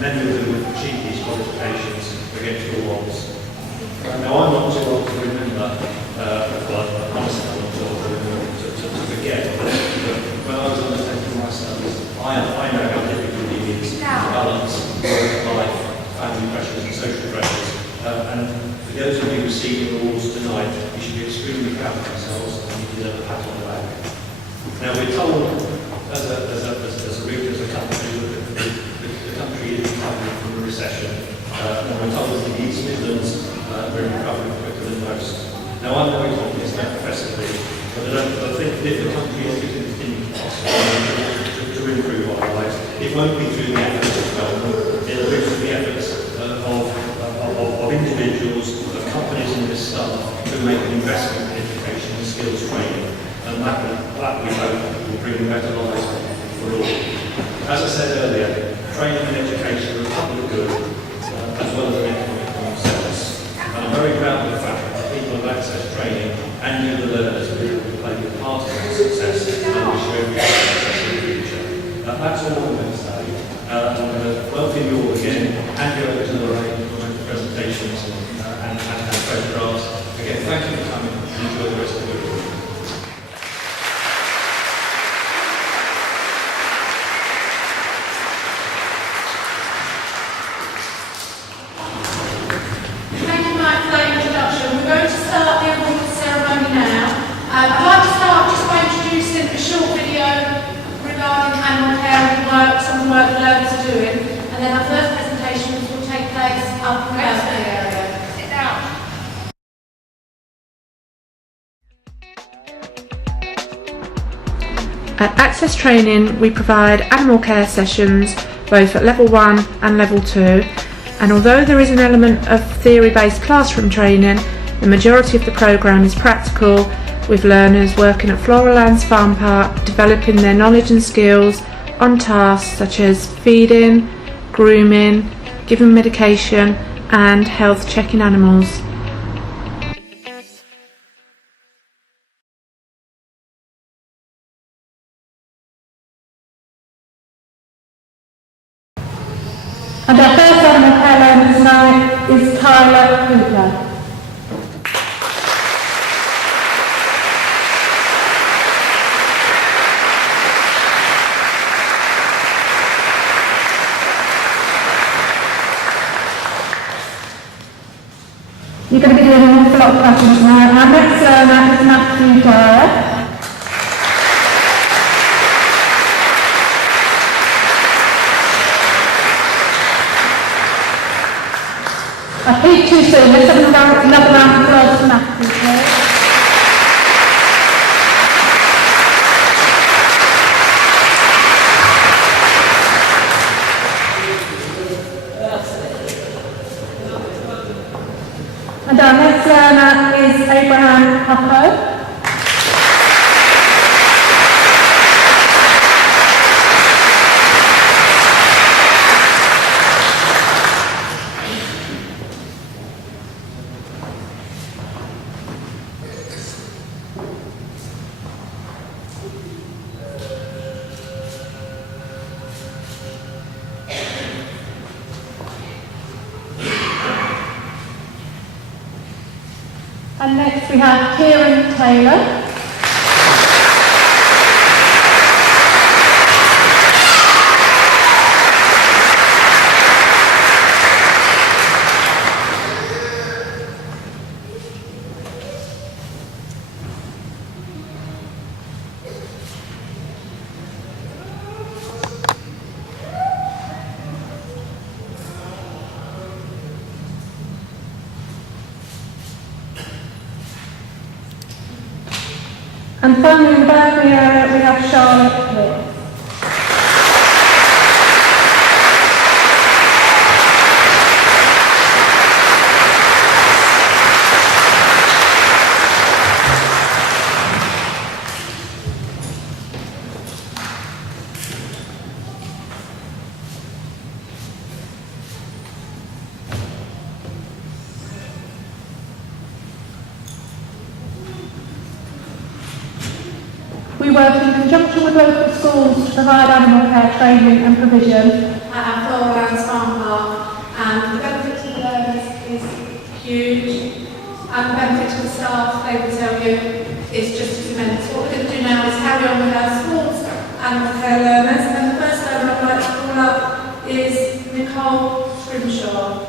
Many of them would achieve these qualifications against all odds. Now, I'm not too old to remember, well, I promise I'm not too old to remember, to forget, but when I was undertaking my studies, I know how difficult it is to balance work, life, family pressures and social pressures. And for those of you receiving awards tonight, you should be extremely proud of yourselves and you deserve a pat on the back. Now, we're told, as a country, the country is recovering from a recession. And we're told that the East Midlands are recovering quicker than most. Now, I'm always obvious that professionally, but I think if the country is to continue to improve our lives, it won't be through the efforts of government, it'll be through the efforts of individuals, of companies and their staff who make an investment in education and skills training. And that we hope will bring better lives for all. As I said earlier, training and education are a public good as well as an economic consensus. And I'm very proud of the fact that people have access training and you, the learners, will play a part in that success and wish you every success in the future. That's all I'm going to say. I'm going to welcome you all again, hand you over to Lorraine for presentations and photographs. Again, thank you for coming and enjoy the rest of the week. At Access Training, we provide animal care sessions both at level 1 and level 2, and although there is an element of theory-based classroom training, the majority of the programme is practical, with learners working at Floralands Farm Park developing their knowledge and skills on tasks such as feeding, grooming, giving medication and health checking animals. And our first animal care learner tonight is Tyler Cooper. You're going to be doing an awful lot of questions now. Our next learner is Matthew Dyer. I peaked too soon. Let's have another round of applause for Matthew, please. And our next learner is Abraham Hoppo. And next we have Kieran Taylor. And finally in the Berkeley area we have Charlotte Witt. We work in conjunction with local schools to provide animal care training and provision at our Floralands Farm Park, and the benefit to the learners is huge. huge, and the benefit to the staff, they will tell you, is just as immense. What we're going to do now is carry on with our sports animal care learners, and the first learner I'd like to call up is Nicole Scrimshaw.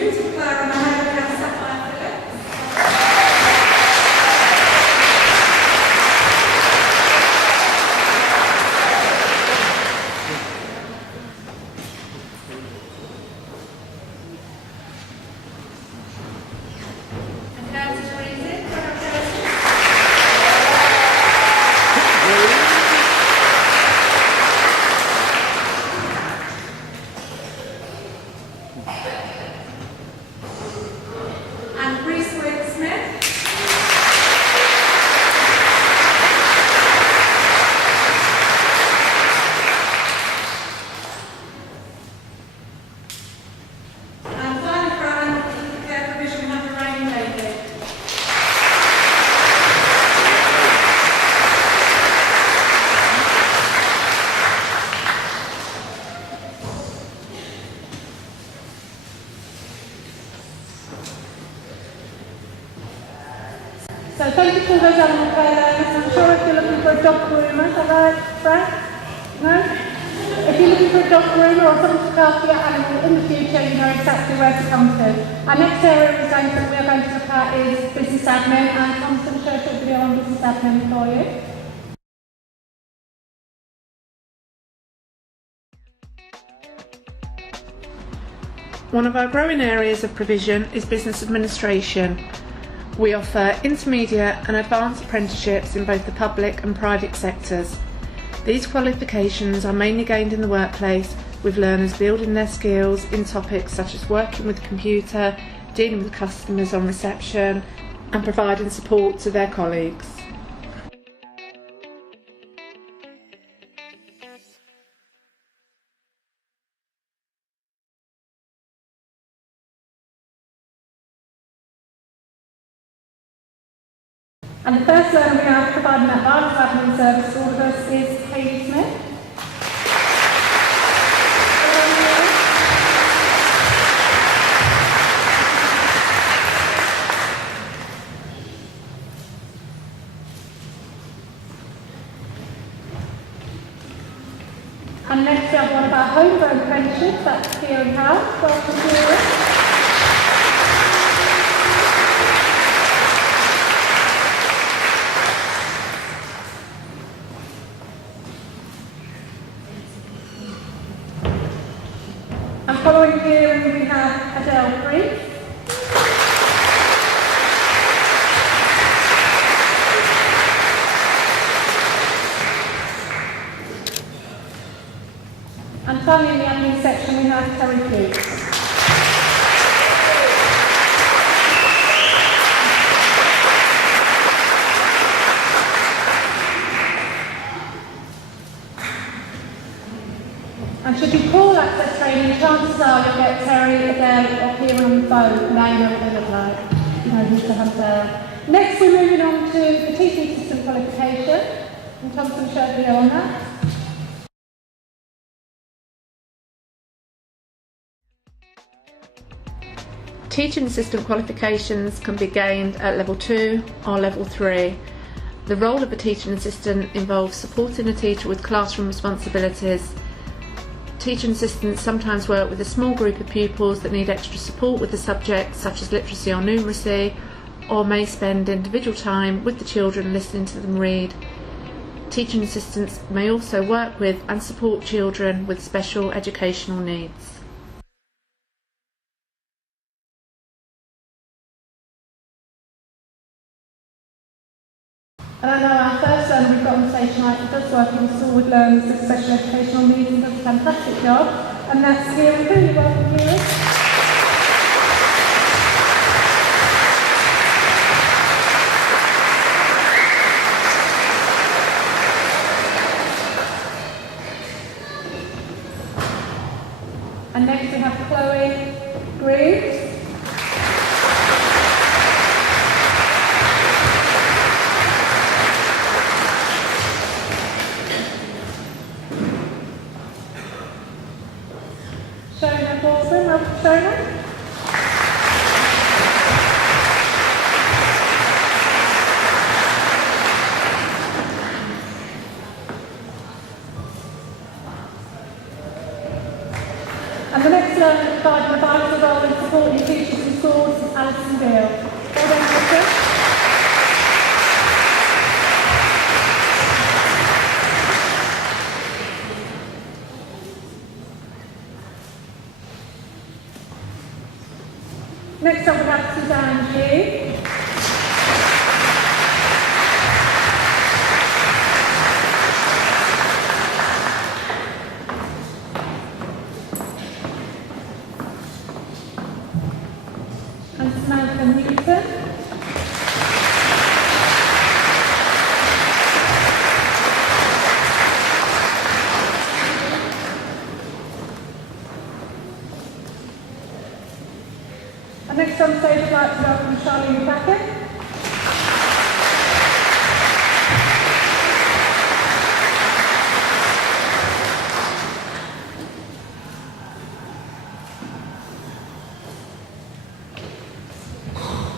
you to declare on the head of Council Sapphire Phillips. And Councillor Reason, and Reese Wade Smith. And finally, for our care provision, we have Lorraine David. So thank you for those animal care learners. I'm sure if you're looking for a dog groomer, is that right, Frank? No? If you're looking for a dog groomer or someone to look after your animal in the future, you know exactly where to come to. Our next area of things that we are going to look at is business admin, and Tom's going to show us a video on business admin for you. One of our growing areas of provision is business administration. We offer intermediate and advanced apprenticeships in both the public and private sectors. These qualifications are mainly gained in the workplace, with learners building their skills in topics such as working with the computer, dealing with customers on reception, and providing support to their colleagues. And the first learner we have providing advanced admin service for all of us is Hayley Smith. And next we have one of our homegrown apprenticeships, that's Kieran House. Welcome, Kieran. And following Kieran we have Adele Free. And finally in the admin section we have Terry Fuchs. And should you call access training, chances are you'll get Terry, Adele or Kieran on the phone, and they know what they look like. You know who to hunt there. Next we're moving on to the teaching assistant qualification, and Tom's going to show a video on that. Teaching assistant qualifications can be gained at level 2 or level 3. The role of a teaching assistant involves supporting a teacher with classroom responsibilities. Teaching assistants sometimes work with a small group of pupils that need extra support with the subject, such as literacy or numeracy, or may spend individual time with the children listening to them read. Teaching assistants may also work with and support children with special educational needs. And I know our first learner we've got on stage tonight that does work in school with learners with special educational needs and does a fantastic job. And that's Kieran Cooney. Welcome, Kieran. And next we have Chloe Greaves. Shona Dawson, welcome Shona. And the next learner has provided a vital role in supporting teachers in schools is Alison Beale. Well done, Alison. Next up we have Suzanne G. And Samantha Newton. And next on stage, I'd like to welcome Charlene Packett.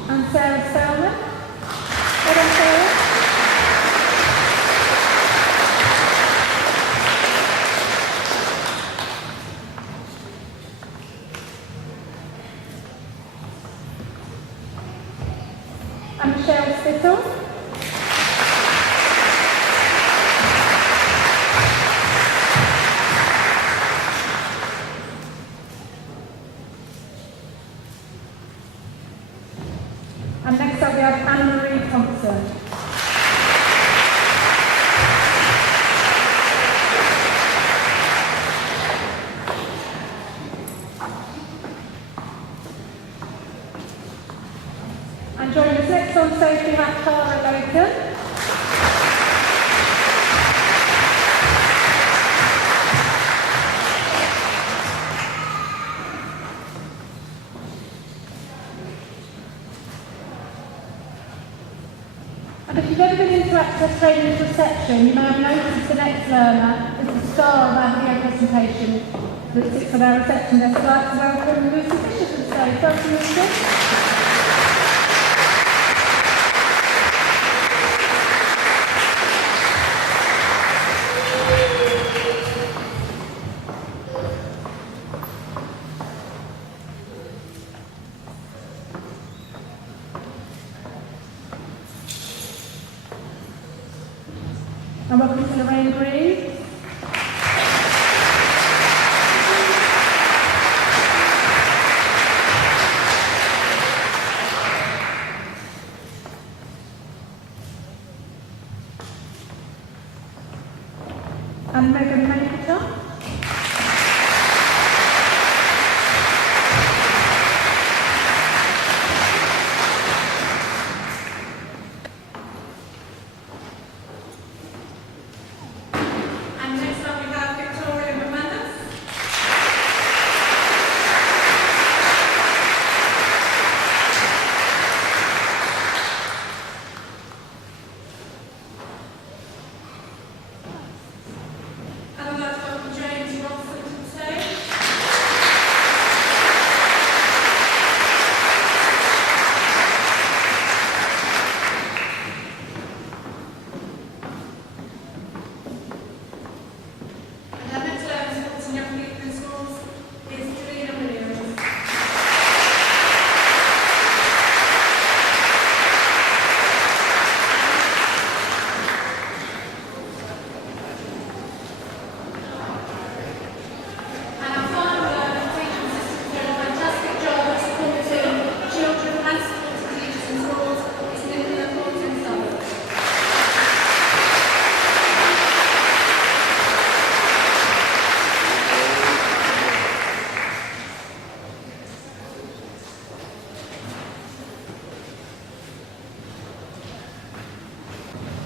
And Sarah Spellman. Well done, Sarah. And Michelle Spittle. And next up we have Anne-Marie Thompson. And joining us next on stage we have Tara Layton. And if you've ever been into Access Training's reception, you may have noticed the next learner is the star of our video presentation that sits on our reception desk. I'd like to welcome Lucy Fisher to the stage. Welcome, Lucy. And welcome to Lorraine Green. And Megan Maker.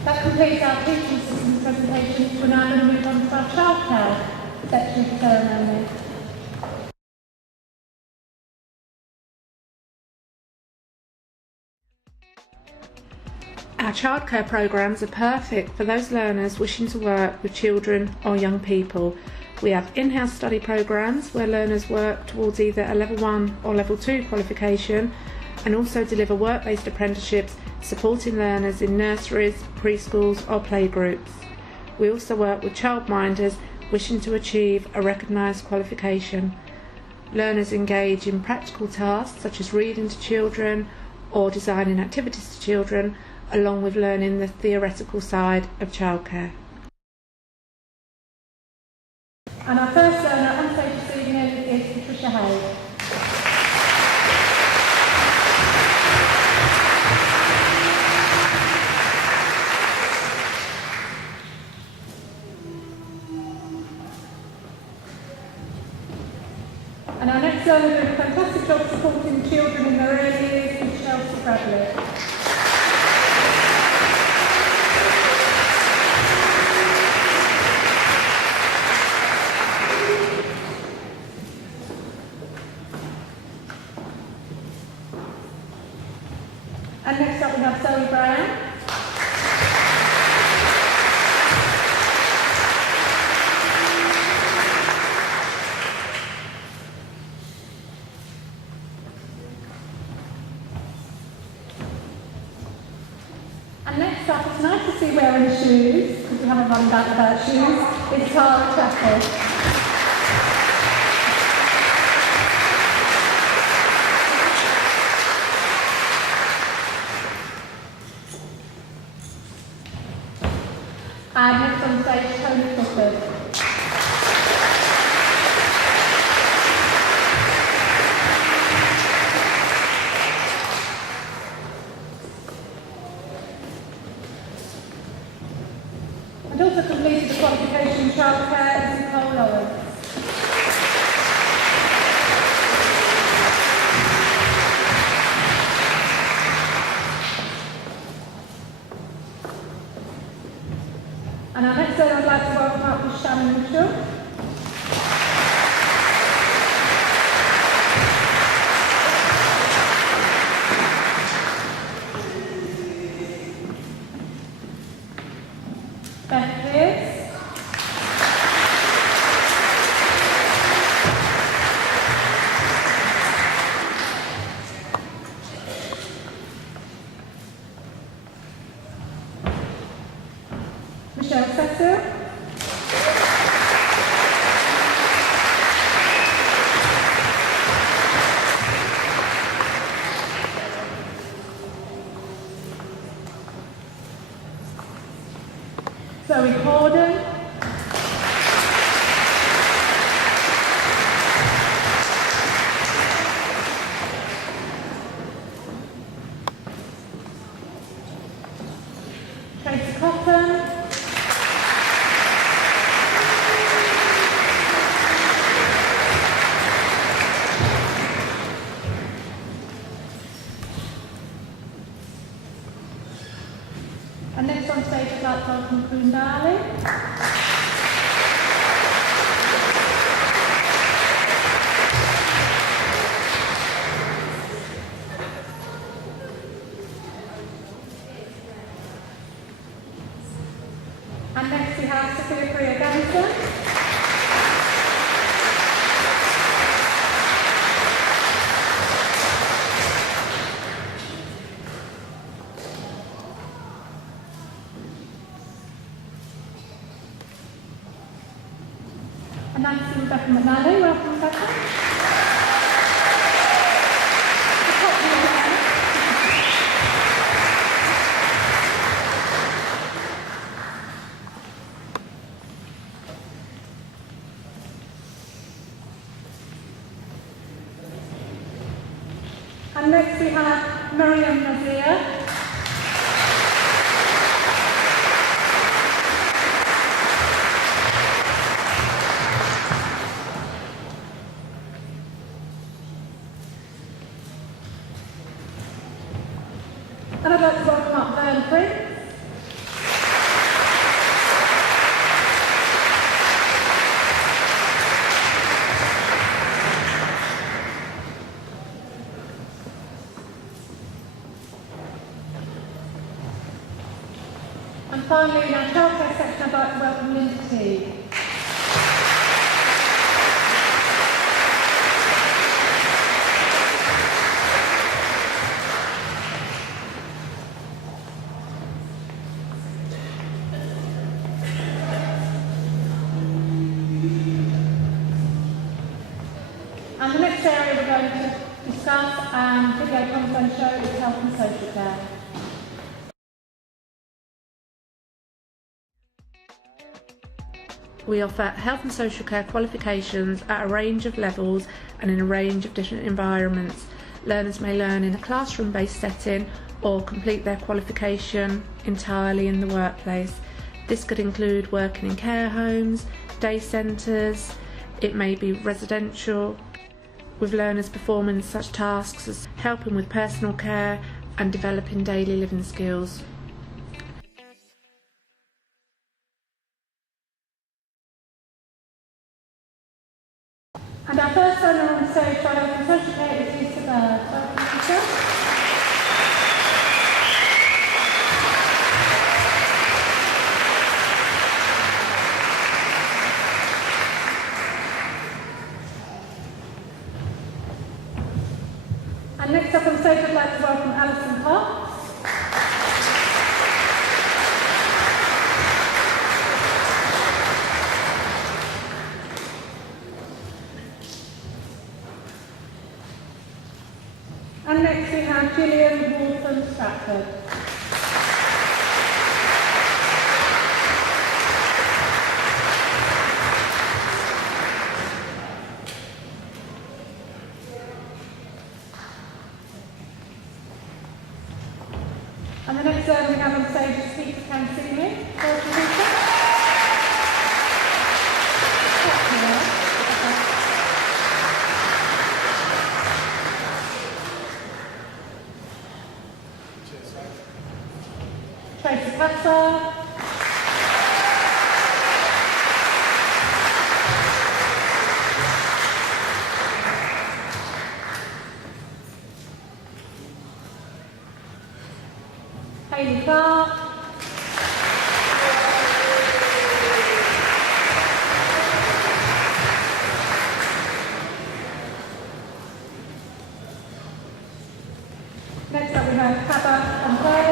That completes our teaching systems presentation. We're now going to move on to our childcare section of the ceremony. Our childcare programmes are perfect for those learners wishing to work with children or young people. We have in-house study programmes where learners work towards either a level 1 or level 2 qualification, and also deliver work-based apprenticeships supporting learners in nurseries, preschools or playgroups. We also work with childminders wishing to achieve a recognised qualification. learners engage in practical tasks such as reading to children or designing activities to children, along with learning the theoretical side of childcare. And our first learner on stage this evening is Patricia Hay. And our next learner doing a fantastic job supporting children in their early years is Chelsea Bradley. And next up we have Zoe Brown. And next up, it's nice to see wearing shoes, because we haven't run back about shoes, it's Tara Chappell. And next on stage, Tony Clifford. And also completed the qualification in childcare is Nicole Lawrence. And our next learner I'd like to welcome up is Shannon Mitchell. Beth Pierce. Michelle Cecil. Zoe Corden. Tracy Cotton. And next on stage I'd like to welcome Poon Darling. And next we have Sophia Priya Ganson. And that's Rebecca McNally. Welcome, Rebecca. And next we have Miriam Nazir. And I'd like to welcome up Vern Prince. And finally, in our childcare section, I'd like to welcome Linda T. And the going to discuss and video content show is health and social care. We offer health and social care qualifications at a range of levels and in a range of different environments. Learners may learn in a classroom-based setting or complete their qualification entirely in the workplace. This could include working in care homes, day centres, it may be residential, with learners performing such tasks as helping with personal care and developing daily living skills. And our first learner on stage for health and social care is Lisa Bird. Welcome, Lisa. And next up on stage, I'd like to welcome Alison Potts. And next we have Gillian Walton Stratford. And the next learner we have on stage is Peter Cansini. Welcome, Peter. Tracy Passer. Hayley Clark. Next up we have Kaba Andre.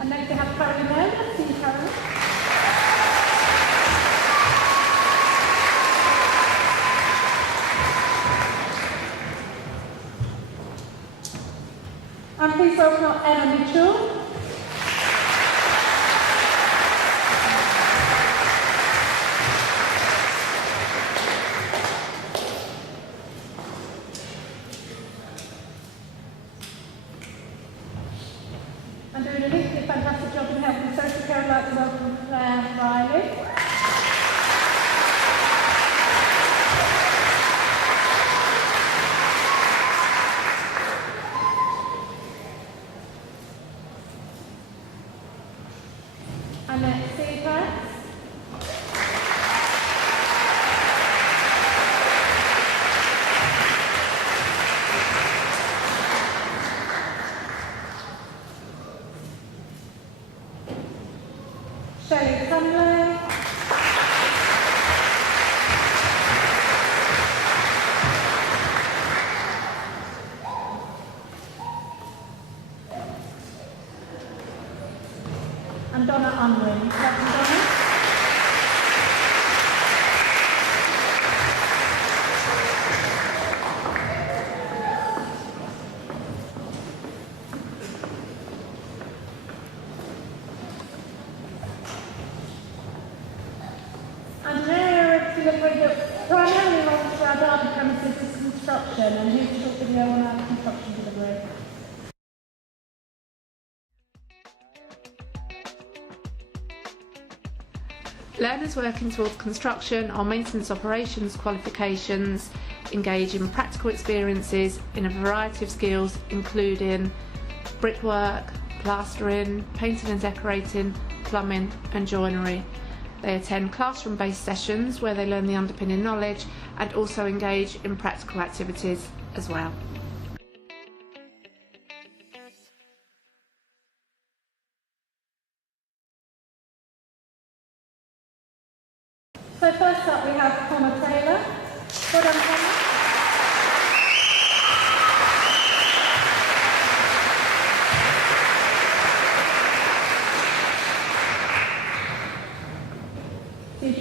And next we have Carolyn Miller. See you, Carolyn. And please welcome Emma Mitchell. And doing an equally fantastic job in health and social care, I'd like to welcome Claire Riley. Annette Seacrest. Shelley Conley. And Donna Unwin. Welcome, Donna. And an area of delivery that primarily runs through our Derby premises is construction, and here's a short video on our construction delivery. Learners working towards construction or maintenance operations qualifications engage in practical experiences in a variety of skills including brickwork, plastering, painting and decorating, plumbing and joinery. They attend classroom-based sessions where they learn the underpinning knowledge and also engage in practical activities as well. So first up we have Connor Taylor. Well done, Connor.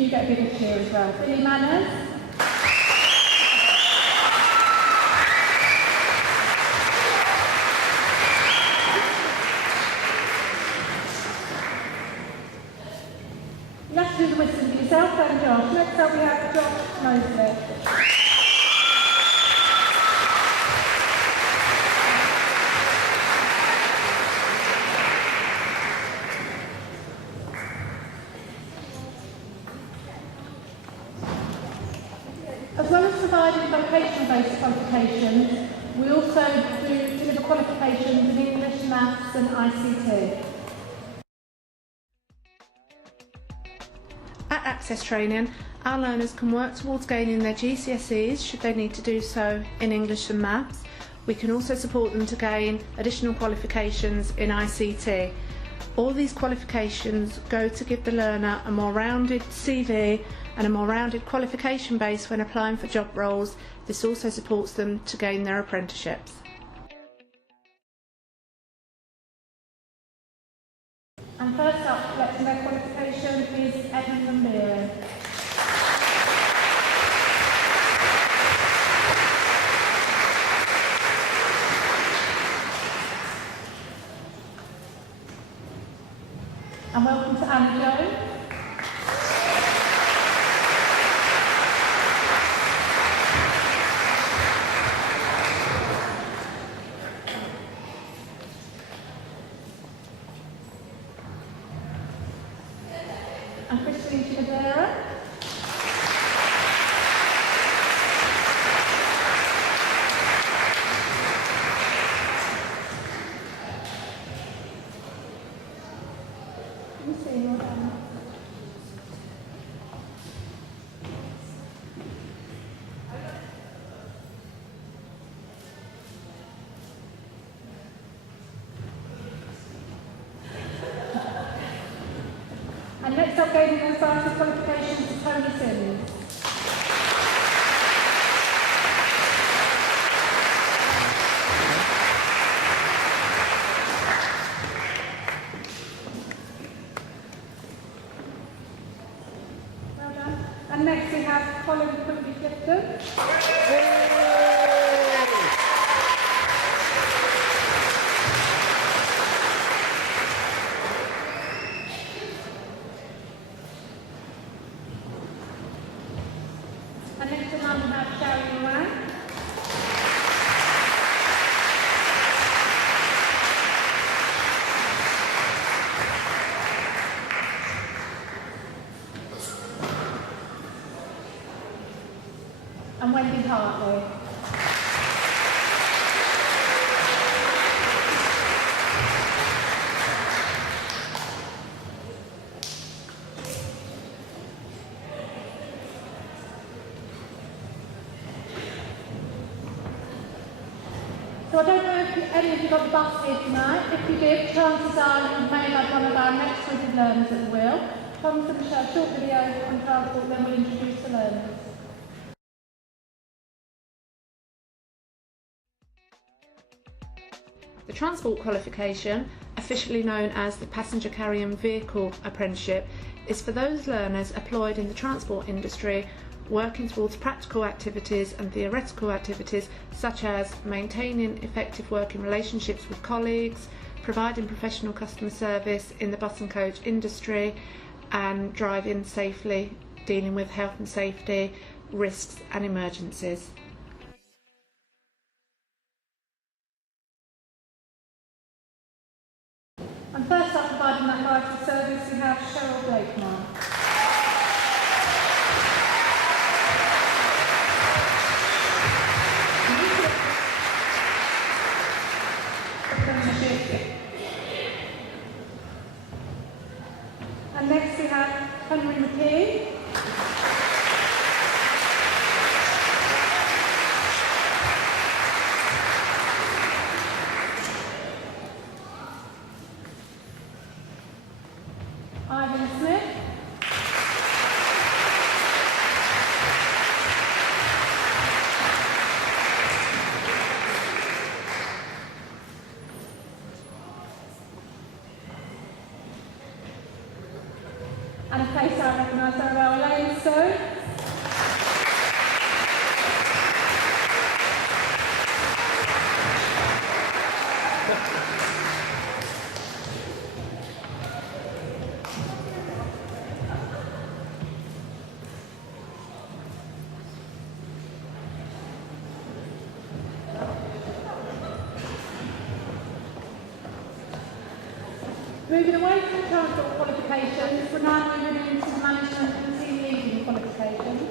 you get a bigger cheer as well. Billy Manners. You have to do the whistling for yourself and Josh. Next up we have Josh Mosley. As well as providing vocational-based qualifications, we also deliver qualifications in English, Maths and ICT. At Access Training, our learners can work towards gaining their GCSEs should they need to do so in English and Maths. We can also support them to gain additional qualifications in ICT. All these qualifications go to give the learner a more rounded CV and a more rounded qualification base when applying for job roles. This also supports them to gain their apprenticeships. And first up, collecting their qualification is Edmund Van Buren. And welcome to Anna Jo. And Christine Chidera. Let me see your hand. And next up, gaining their science qualifications is Tony Sims. Well done. And next we have Colin Quigley-Clifton. And next in line we have Sharon Wang. And Wendy Hartley. So I don't know if any of you got the bus here tonight. If you did, chances are you may have had one of our next group of learners at the wheel. Tom's going to show a short video on transport, then we'll introduce the learners. The transport qualification, officially known as the Passenger Carrying Vehicle Apprenticeship, is for those learners employed in the transport industry working towards practical activities and theoretical activities such as maintaining effective working relationships with colleagues, providing professional customer service in the bus and coach industry, and driving safely, dealing with health and safety, risks and emergencies. And first up, providing that vital service, we have Cheryl Blakemore. And next we have Henry McKee. Ivan Smith. And a place I recognise very well, Elaine Stone. Moving away from transport qualifications, we're now moving into management and team leading qualifications.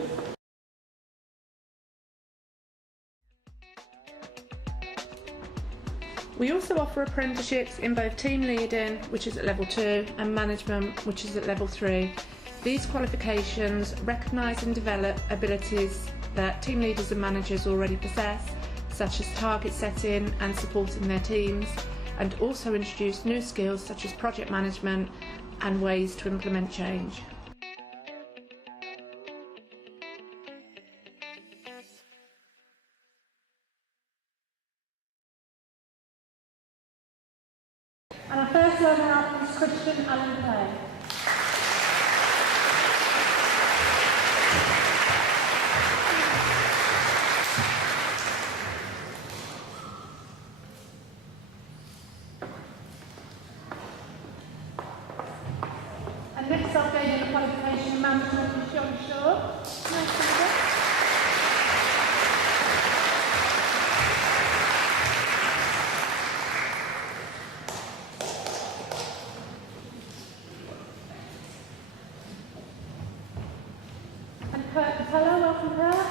We also offer apprenticeships in both team leading, which is at level 2, and management, which is at level 3. These qualifications recognise and develop abilities that team leaders and managers already possess, such as target setting and supporting their teams, and also introduce new skills such as project management and ways to implement change. And our first learner up is Christian Allen Clay. And next up, gaining a qualification in management is John Shaw. And Kurt Capella, welcome Kurt.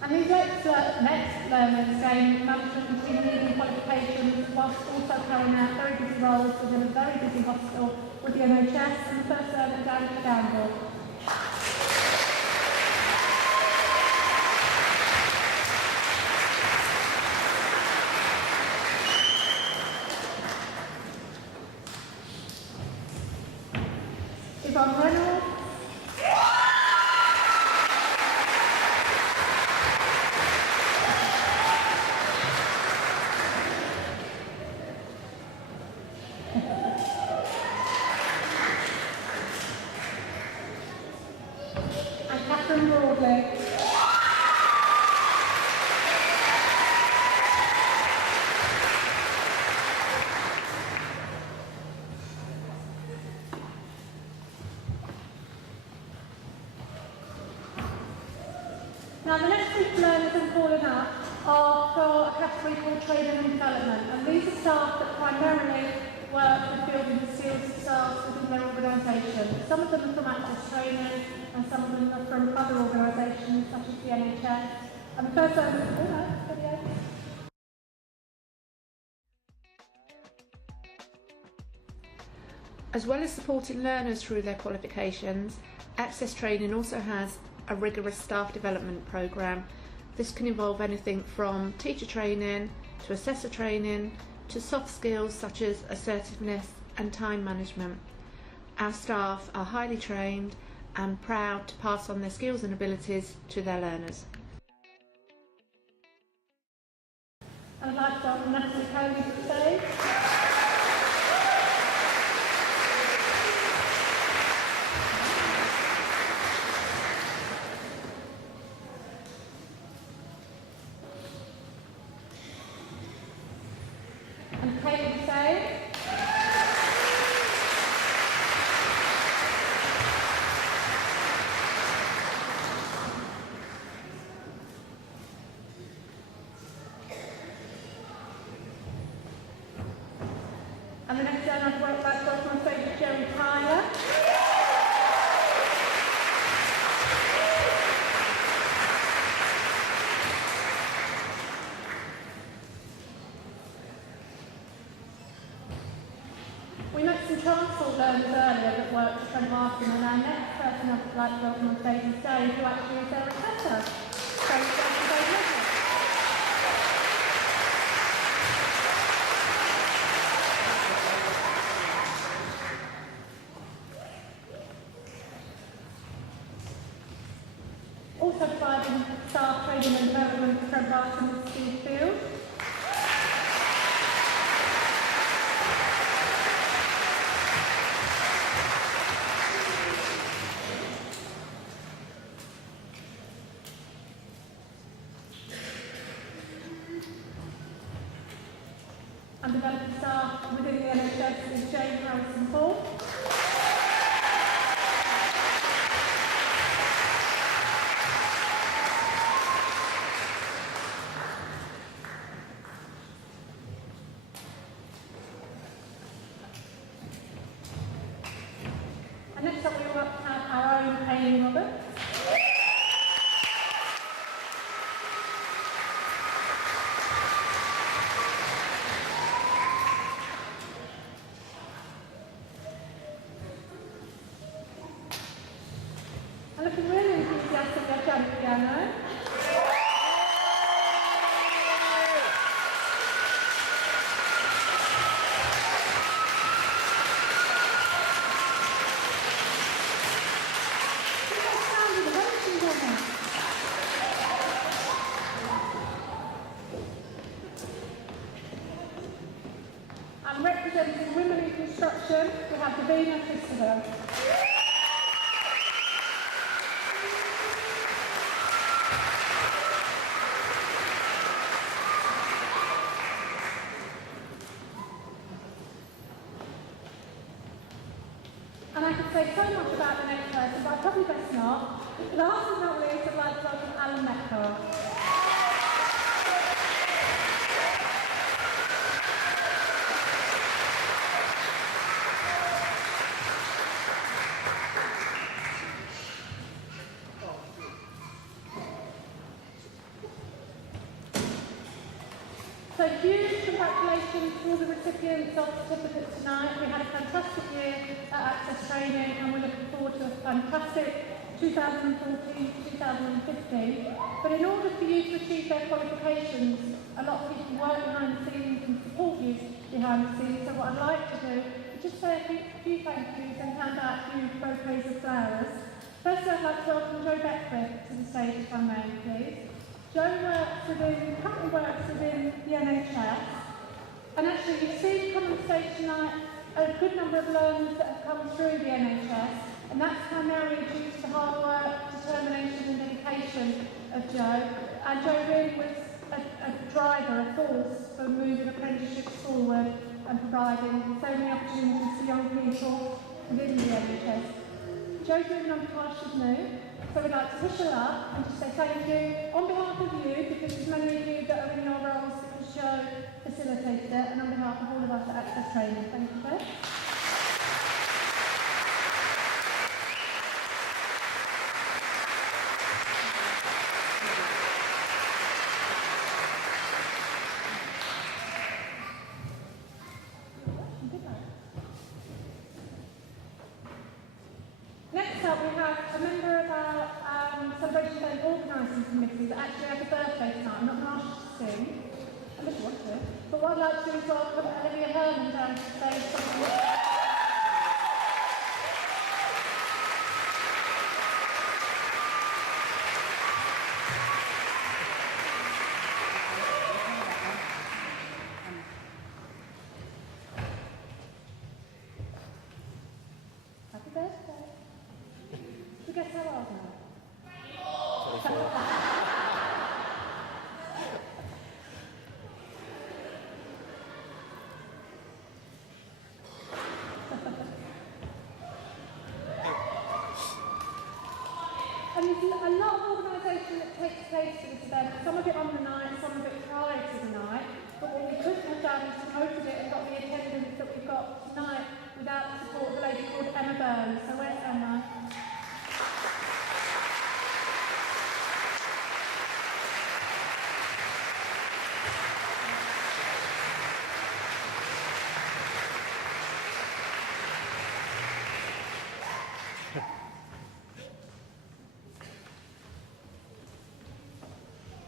And these next learners gain management and team leading qualifications whilst also carrying out very busy roles within a very busy hospital with the NHS. And the first learner, Gary Campbell. Yvonne Reynolds. And Catherine Broadley. Now the next group of learners I'm calling up are for a category called training and development, and these are staff that primarily work with building the skills of staff within their organisation. Some of them are from Access Training and some of them are from other organisations such as the NHS. And the first one is video. As well as supporting learners through their qualifications, Access Training also has a rigorous staff development programme. This can involve anything from teacher training to assessor training to soft skills such as assertiveness and time management. Our staff are highly trained and proud to pass on their skills and abilities to their learners. And I'd like to welcome Natalie Coley to the stage. And Kate Say. And the next one I've worked back to my favourite Jerry Tyler. We met some transport learners earlier that worked at Trent Martin, and our next person I'd like to welcome on stage is Dave, who actually is their assessor. So, welcome Dave Little. Breeding and Development from Barton Steve Field. And development staff within the NHS is Jane Harrison Paul. And next up we will have our own Amy Roberts. And looking really enthusiastic at Janet Piano. And representing Women in Construction, we have Davina Christopher. And I could say so much about the next person, but I probably best not. Last but not least, I'd like to welcome Alan Metcalfe. So huge congratulations to all the recipients of certificates tonight. We had a fantastic year at Access Training and we're looking forward to a fantastic 2014-2015. But in order for you to achieve their qualifications, a lot of people work behind the scenes and support you behind the scenes. So what I'd like to do is just say a few thank yous and hand out a few bouquets of flowers. First I'd like to welcome Joe Beckford to the stage if I may, please. Joe currently works within the NHS, and actually you've seen come on stage tonight a good number of learners that have come through the NHS, and that's primarily due to the hard work, determination and dedication of Joe. And Joe really was a driver, a force for moving apprenticeships forward and providing so many opportunities for young people within the NHS. Joe's moving on to Carsh's New, so we'd like to push her up and just say thank you on behalf of you, because there's many of you that are in your roles because Joe facilitated it, and on behalf of all of us at Access Training. Thank you, Joe. Next up, we have a member of our Celebration Day organising committee that actually has a birthday tonight. I'm not going to ask you to sing, unless you want to. But what I'd like to do is welcome Olivia Herman down to stage. Happy birthday. You guess how old now? And there's a lot of organisation that takes place for this event, some of it on the night, some of it prior to the night. But what we couldn't have done is promoted it and got the attendance that we've got tonight without the support of a lady called Emma Burns. So where's Emma?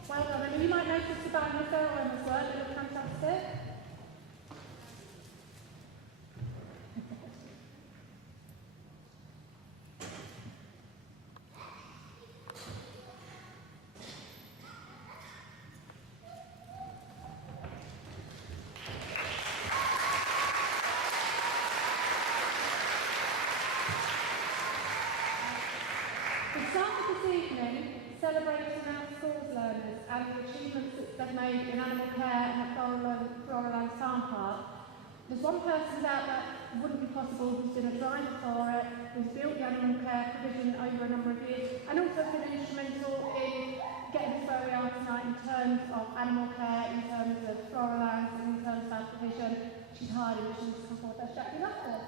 Well done. And you might notice the band with their as well. They look fantastic. this evening celebrating our schools learners and the achievements that they've made in animal care and at Floraland Farm Park. There's one person out that wouldn't be possible who's been a driver for it, who's built the animal care provision over a number of years, and also been instrumental in getting us where we are tonight in terms of animal care, in terms of Floraland, and in terms of our provision. She's hired and she's come forward. That's Jackie Loftus.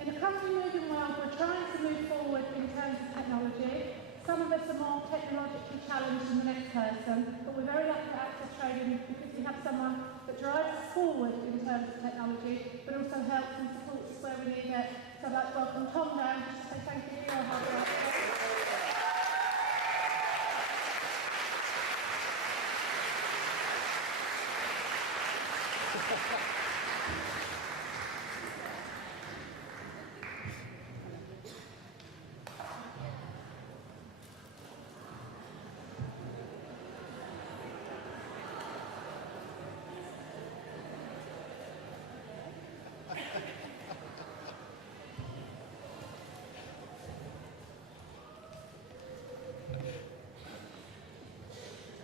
In a country moving well, we're trying to move forward in terms of technology. Some of us are more technologically challenged than the next person, but we're very lucky at Access Trading because we have someone that drives us forward in terms of technology, but also helps and supports us where we need it. So I'd like to welcome Tom down just to say thank you for your hard work.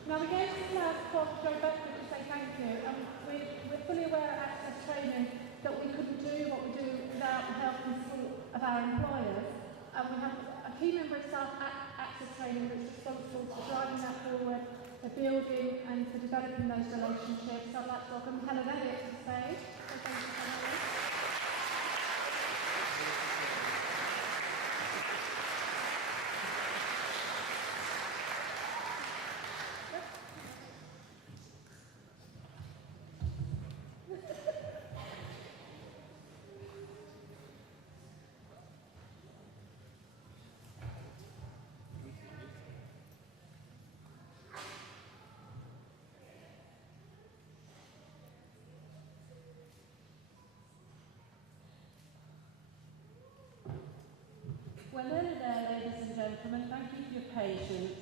Now we're going to allow Paul to go back to say thank you, and we're fully aware at Access Training that we couldn't do what we do without the help and support of our employers. And we have a key member of staff at Access Training that's responsible for driving that forward, for building and for developing those relationships. So I'd like to welcome Helen Elliott to the stage. So thank you, Helen. Well, hello there, ladies and gentlemen. Thank you for your patience.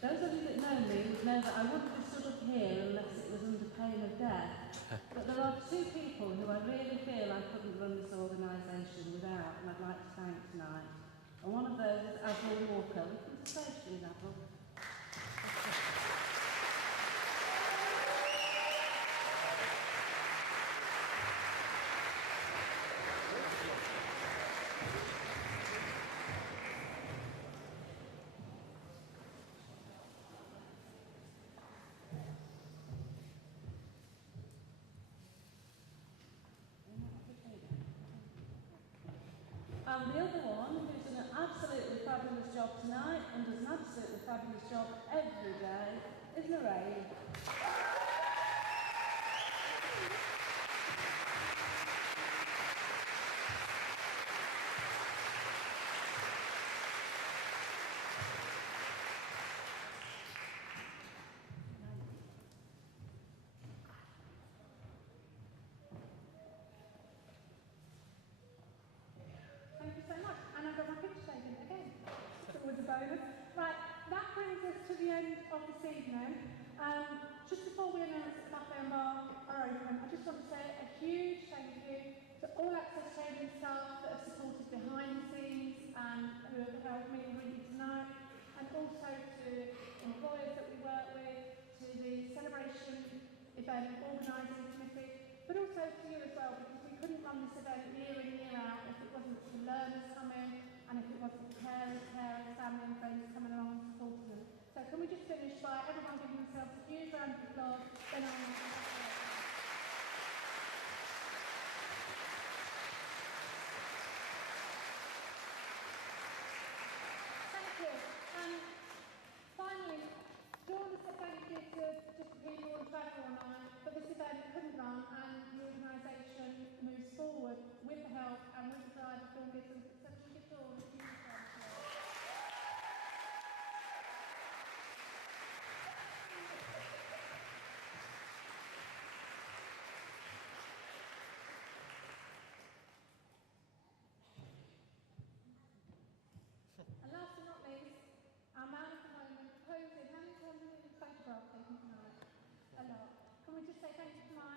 Those of you that know me would know that I wouldn't be stood up here unless it was under pain of death. But there are two people who I really feel I couldn't run this organisation without, and I'd like to thank tonight. And one of those is Avril Walker. We come to stage, please, Avril. And the other one, who's done an absolutely fabulous job tonight and does an absolutely fabulous job every day, is Lorraine. Thank you so much. And I've got my picture taken again. It's always a bonus. Right, that brings us to the end of this evening. Just before we announce that the cafe and bar are open, I just want to say a huge thank you to all Access Training staff that have supported behind the scenes and who have helped me and Rudy tonight, and also to employers that we work with, to the celebration event organising committee, but also to you as well, because we couldn't run this event year in, year out if it wasn't for learners coming and if it wasn't for carers, family and friends coming along and supporting them. So can we just finish by everyone giving themselves a huge round of applause, then I'll Thank you. And finally, do you want to say thank you to just the people and Trevor and I, but this event couldn't run and the organisation moves forward with the help and with the drive of Phil Gibson. So we give all a huge round of applause. say thank you to my